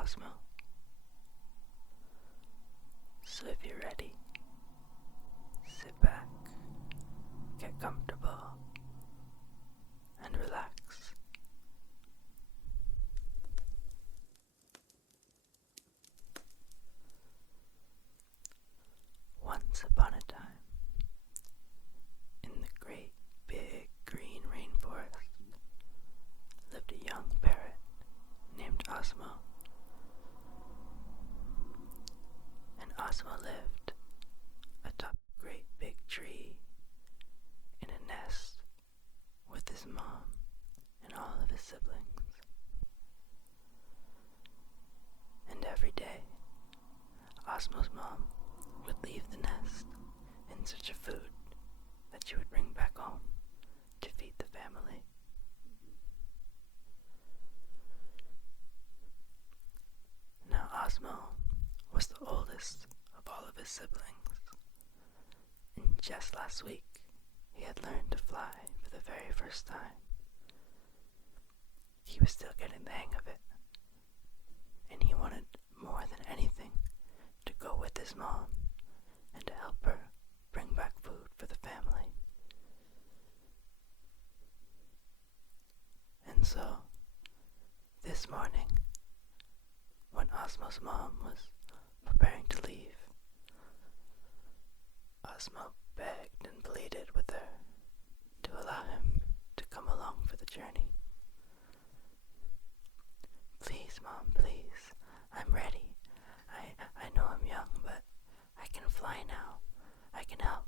Osmow. So if you're ready, sit back, get comfortable, and relax. Once upon a time, in the great big green rainforest, lived a young parrot named Osmow. And Osmow lived atop a great big tree in a nest with his mom and all of his siblings. And every day, Osmow's mom would leave the nest in search of food that she would bring back home to feed the family. Now Osmow was the oldest of all of his siblings, and just last week he had learned to fly for the very first time. He was still getting the hang of it, and he wanted more than anything to go with his mom and to help her bring back food for the family. And so, this morning, when Osmow's mom was preparing to leave, Osmow begged and pleaded with her to allow him to come along for the journey. Please, Mom, please. I'm ready. I know I'm young, but I can fly now. I can help.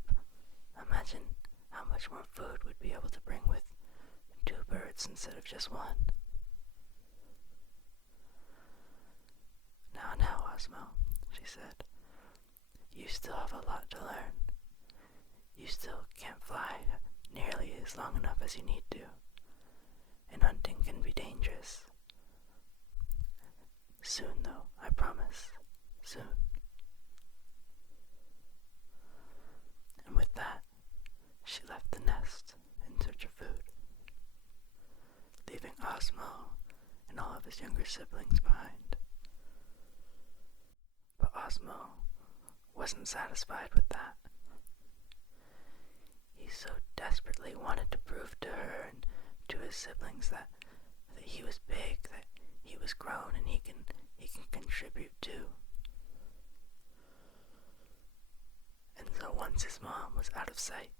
Imagine how much more food we'd be able to bring with 2 birds instead of just 1. Now, Osmow, she said, you still have a lot to learn. You still can't fly nearly as long enough as you need to, and hunting can be dangerous. Soon, though, I promise. Soon. And with that, she left the nest in search of food, leaving Osmow and all of his younger siblings behind. But Osmow wasn't satisfied with that. He so desperately wanted to prove to her and to his siblings that he was big, that he was grown, and he can contribute too. And so once his mom was out of sight,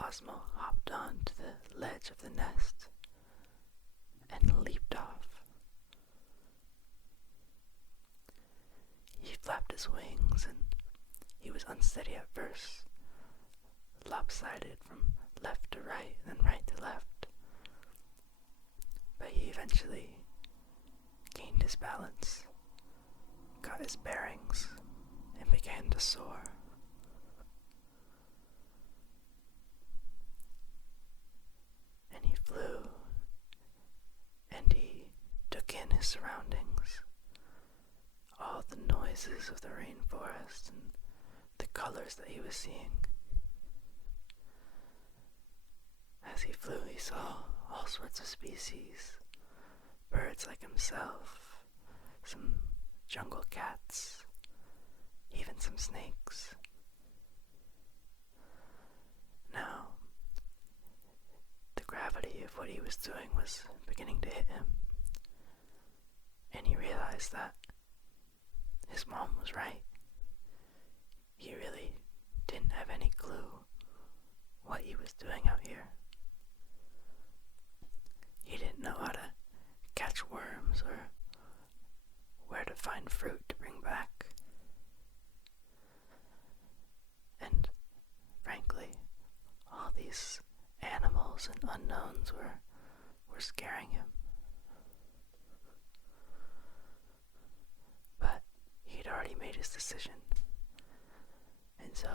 Osmow hopped onto the ledge of the nest and leaped off. He flapped his wings, and he was unsteady at first, lopsided from left to right, then right to left. But he eventually gained his balance, got his bearings, and began to soar. And he flew, and he took in his surroundings, all the noises of the rainforest and the colors that he was seeing. As he flew, he saw all sorts of species, birds like himself, some jungle cats, even some snakes. Now, the gravity of what he was doing was beginning to hit him, and he realized that his mom was right. He really didn't have any clue what he was doing out here. He didn't know how to catch worms or where to find fruit to bring back. And frankly, all these animals and unknowns were scaring him. But he'd already made his decision, and so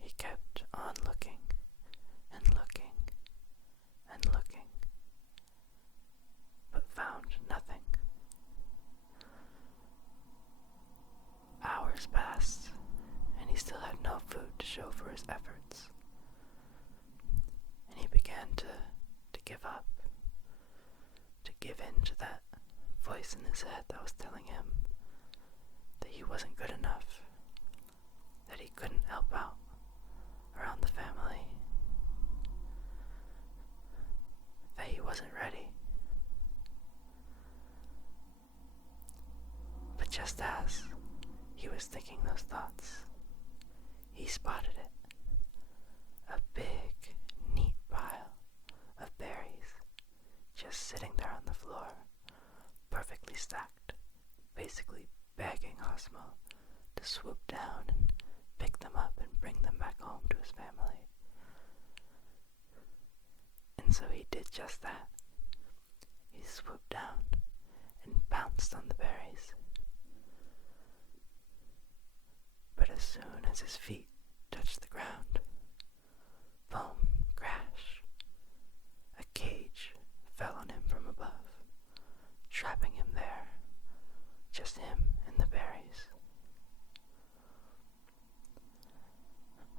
he kept on looking and looking and looking, but found nothing. Hours passed, and he still had no food to show for his efforts. And he began to give up, to give in to that voice voice in his head that was telling him that he wasn't good enough, that he couldn't help out around the family, that he wasn't ready. But just as he was thinking those thoughts, he spotted it. A big, neat pile of berries just sitting there on the floor, perfectly stacked, basically begging Osmow to swoop down and pick them up and bring them back home to his family. And so he did just that. He swooped down and pounced on the berries. But as soon as his feet touched the ground, boom, crash, a cage fell on him from above, trapping him there, just him and the berries.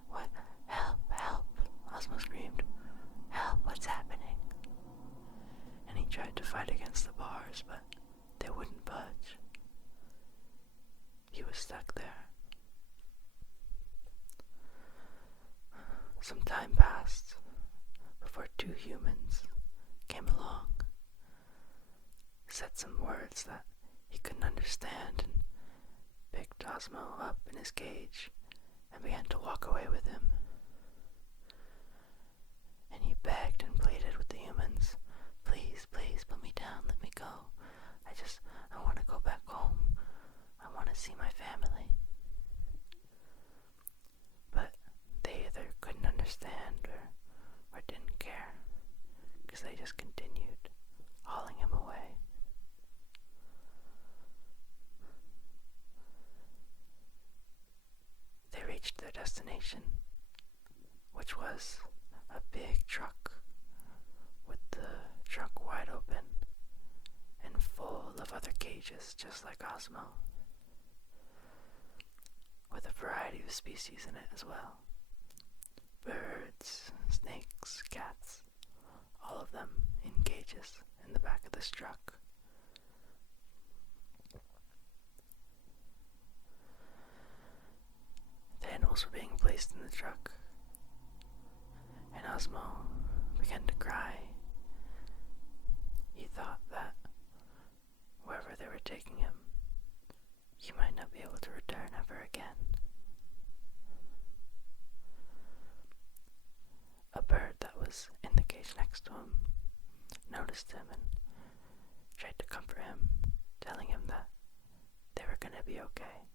What? Help, help, Osmow screamed. Help, what's happening? And he tried to fight against the bars, but they wouldn't budge. He was stuck there. Some time passed before two humans came along, said some words that he couldn't understand, and picked Osmow up in his cage and began to walk away with him. And he begged and pleaded with the humans, please, please, put me down, let me go. I want to go back home. I want to see my family. But they either couldn't understand or didn't care, because they just continued hauling him away. They reached their destination, which was a big truck with the trunk wide open and full of other cages just like Osmow, with a variety of species in it as well. Birds, snakes, cats, all of them in cages in the back of this truck. The animals were being placed in the truck, and Osmow began to cry. He thought that wherever they were taking him, he might not be able to return ever again. A bird that was in the cage next to him noticed him and tried to comfort him, telling him that they were going to be okay.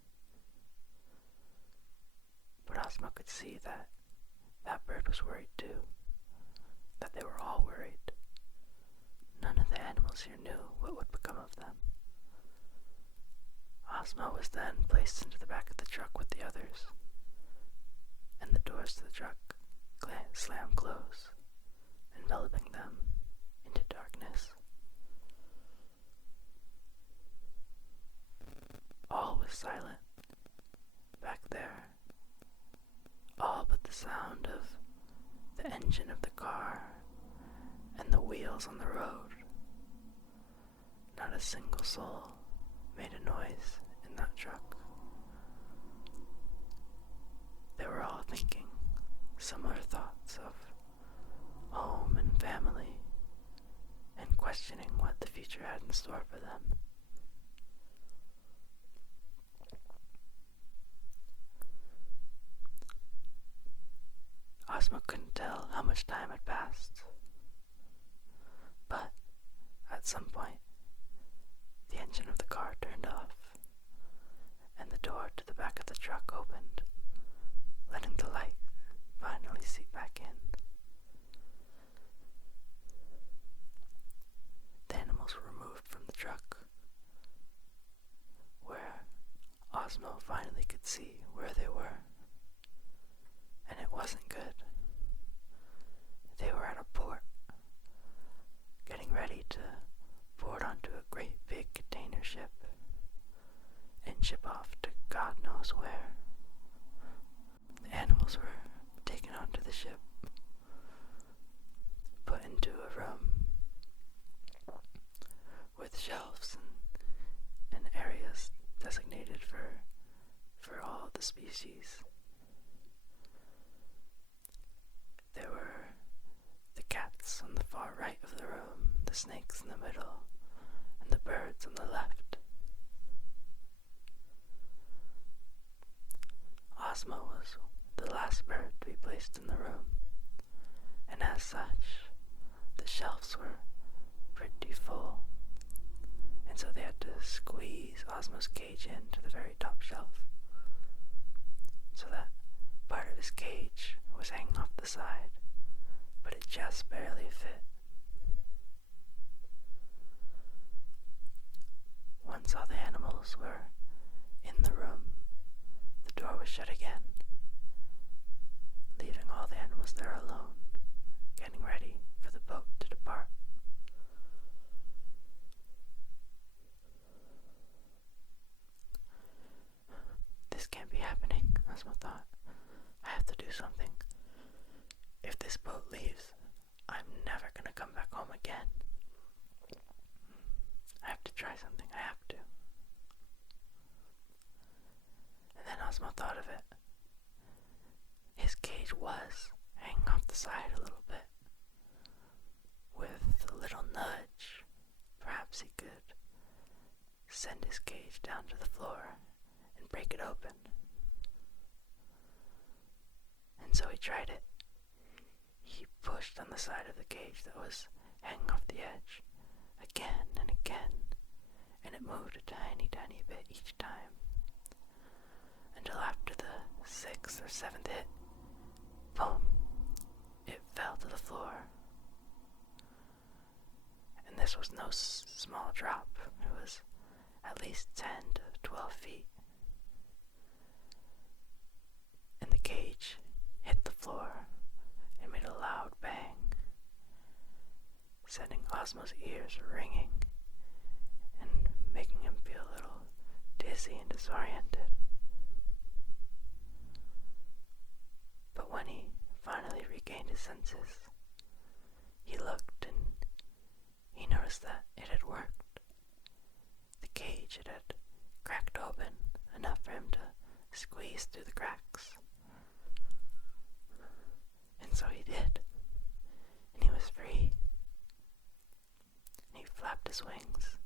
But Osmow could see that that bird was worried too, that they were all worried. None of the animals here knew what would become of them. Osmow was then placed into the back of the truck with the others, and the doors to the truck slammed close, enveloping them into darkness. All was silent back there, all but the sound of the engine of the car and the wheels on the road. Not a single soul made a noise in that truck. They were all thinking similar thoughts of home and family, and questioning what the future had in store for them. Osmow couldn't tell how much time had passed, but at some point, the engine of the car turned off, and the door to the back of the truck opened, letting the light finally seep back in. The animals were removed from the truck, where Osmow finally could see where they were, and it wasn't good. They were at a port, getting ready to board onto a great big container ship and ship off to God knows where. The animals were taken onto the ship, put into a room with shelves and the snakes in the middle and the birds on the left. Osmow was the last bird to be placed in the room, and as such, the shelves were pretty full, and so they had to squeeze Osmow's cage in to the very top shelf, so that part of his cage was hanging off the side, but it just barely fit. Once all the animals were in the room, the door was shut again, leaving all the animals there alone, getting ready for the boat to depart. This can't be happening, Osmow thought. I have to do something. If this boat leaves, I'm never gonna come back home again. I have to try something, I have to. And then Osmow thought of it. His cage was hanging off the side a little bit. With a little nudge, perhaps he could send his cage down to the floor and break it open. And so he tried it. He pushed on the side of the cage that was hanging off the edge again and again, and it moved a tiny, tiny bit each time, until after the 6th or 7th hit, boom, it fell to the floor. And this was no small drop. It was at least 10 to 12 feet. And the cage hit the floor and made a loud bang, sending Osmow's ears ringing and making him feel a little dizzy and disoriented. But when he finally regained his senses, he looked and he noticed that it had worked. The cage, it had cracked open enough for him to squeeze through the cracks. And so he did, and he was free. And he flapped his wings,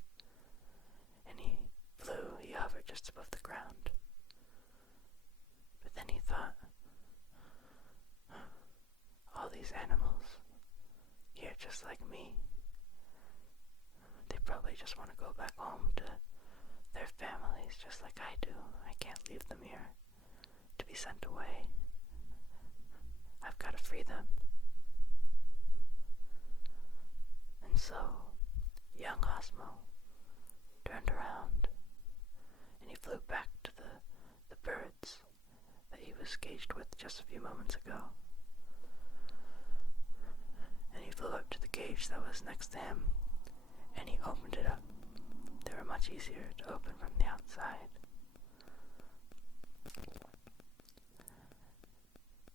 and he flew, he hovered just above the ground. But then he thought, all these animals, here just like me, they probably just want to go back home to their families just like I do. I can't leave them here to be sent away. I've got to free them. And so, young Osmow turned around and he flew back to the birds that he was caged with just a few moments ago. And he flew up to the cage that was next to him and he opened it up. They were much easier to open from the outside.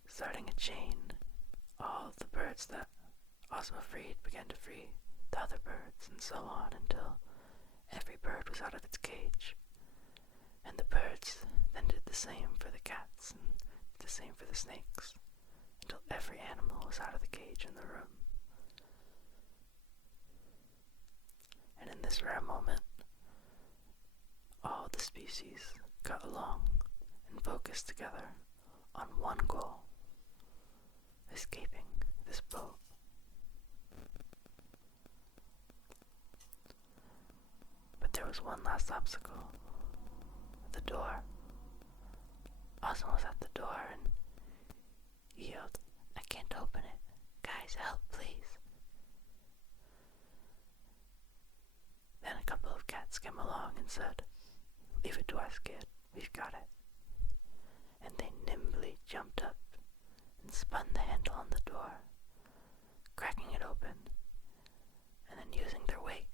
Starting a chain, all of the birds that Osmow freed began to free the other birds, and so on until every bird was out of its cage. And the birds then did the same for the cats and the same for the snakes, until every animal was out of the cage in the room. And in this rare moment, all the species got along and focused together on one goal: escaping this boat. But there was one last obstacle: the door. Osmow was at the door and he yelled, "I can't open it. Guys, help, please." Then a couple of cats came along and said, "Leave it to us, kid. We've got it." And they nimbly jumped up and spun the handle on the door, cracking it open, and then using their weight,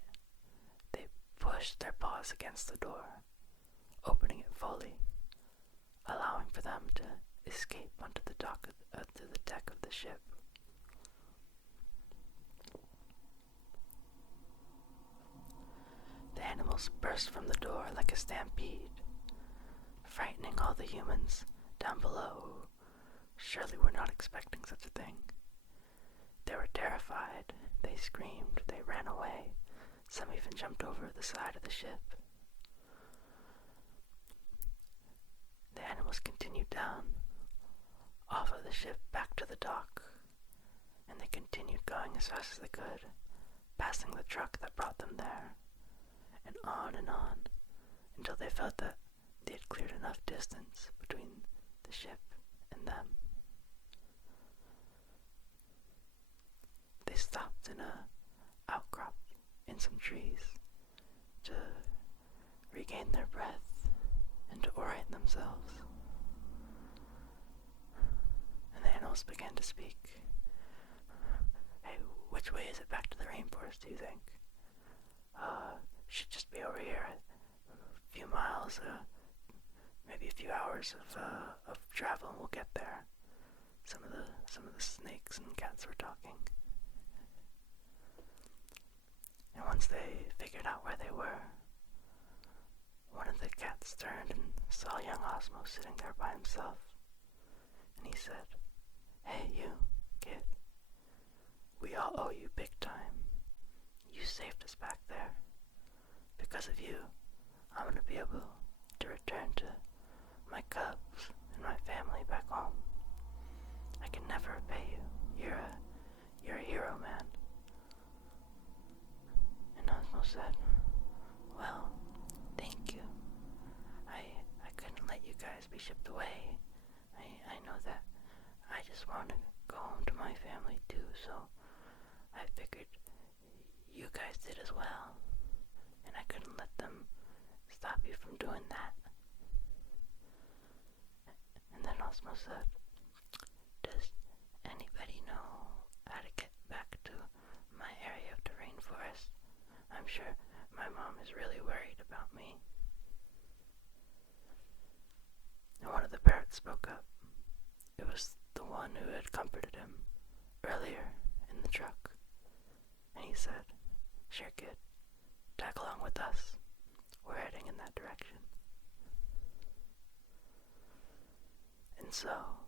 they pushed their paws against the door, opening it fully, allowing for them to escape onto the deck of the ship. The animals burst from the door like a stampede, frightening all the humans down below who surely were not expecting such a thing. They were terrified they screamed, they ran away. Some even jumped over the side of the ship. The animals continued down, off of the ship, back to the dock, and they continued going as fast as they could, passing the truck that brought them there, and on, until they felt that they had cleared enough distance between the ship and them. They stopped in a outcrop in some trees to regain their breath and to orient themselves. And the animals began to speak. Hey, which way is it back to the rainforest, do you think? Should just be over here. A few miles, maybe a few hours of travel and we'll get there. Some of the snakes and cats were talking. And once they figured out where they were, one of the cats turned and saw young Osmow sitting there by himself. And he said, "Hey, you, kid. We all owe you big time. You saved us back there. Because of you, I'm going to be able to return to my cubs and my family back home. I can never repay you. You're a hero, man." And Osmow said, "Well, thank you. I couldn't let you guys be shipped away. I know that I just want to go home to my family too, so I figured you guys did as well. And I couldn't let them stop you from doing that." And then Osmow said, "Does anybody know how to get back to my area of the rainforest? I'm sure my mom is really worried about me." And one of the parrots spoke up. It was the one who had comforted him earlier in the truck. And he said, "Sure, kid. Tag along with us. We're heading in that direction." And so,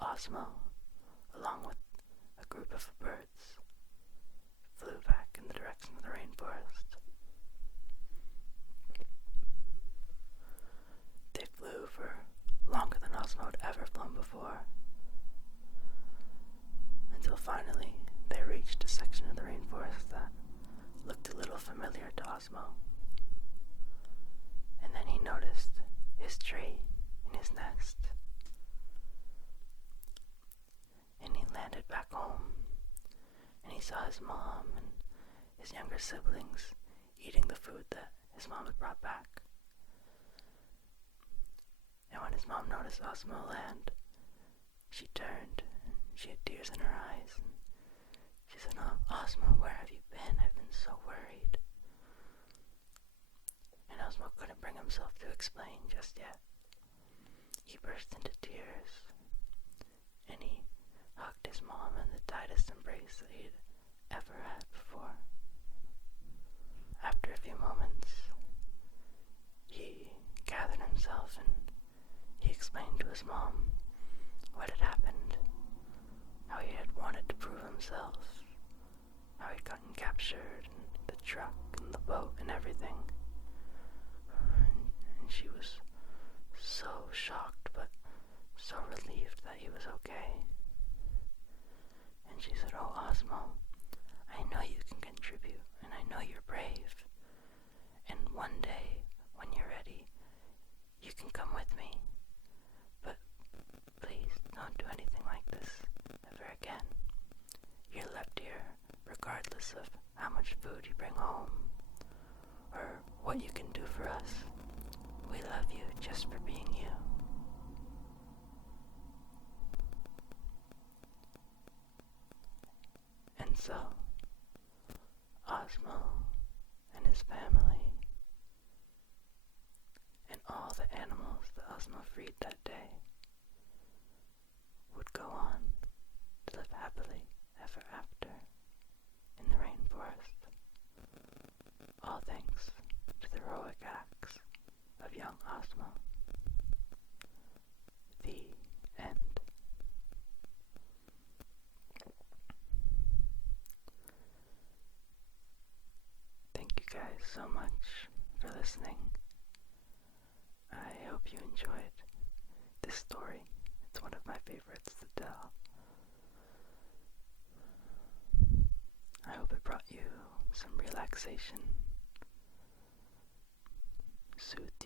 Osmow, along with a group of birds, flew back in the direction of the rainforest. They flew for longer than Osmow had ever flown before, until finally they reached a section of the rainforest that looked a little familiar to Osmow. And then he noticed his tree and his nest. And he landed back home, and he saw his mom and his younger siblings eating the food that his mom had brought back. And when his mom noticed Osmow land, she turned, and she had tears in her eyes, and she said, "Oh, Osmow, where have you been? I've been so worried." And Osmow couldn't bring himself to explain just yet. He burst into tears, and he hugged his mom in the tightest embrace that he'd ever had before. After a few moments, he gathered himself and he explained to his mom what had happened, how he had wanted to prove himself, how he'd gotten captured, and the truck and the boat and everything. And she was so shocked, but so relieved that he was okay. And she said, "Oh, Osmow, I know you can contribute, and I know you're brave. And one day, when you're ready, you can come with me. But please don't do anything like this ever again. You're left here regardless of how much food you bring home or what you can do for us. We love you just for being you." And so, Osmow and his family and all the animals that Osmow freed that day would go on to live happily ever after in the rainforest, all thanks to the heroic acts of young Osmow. The end. so much for listening. I hope you enjoyed this story. It's one of my favorites to tell. I hope it brought you some relaxation, soothed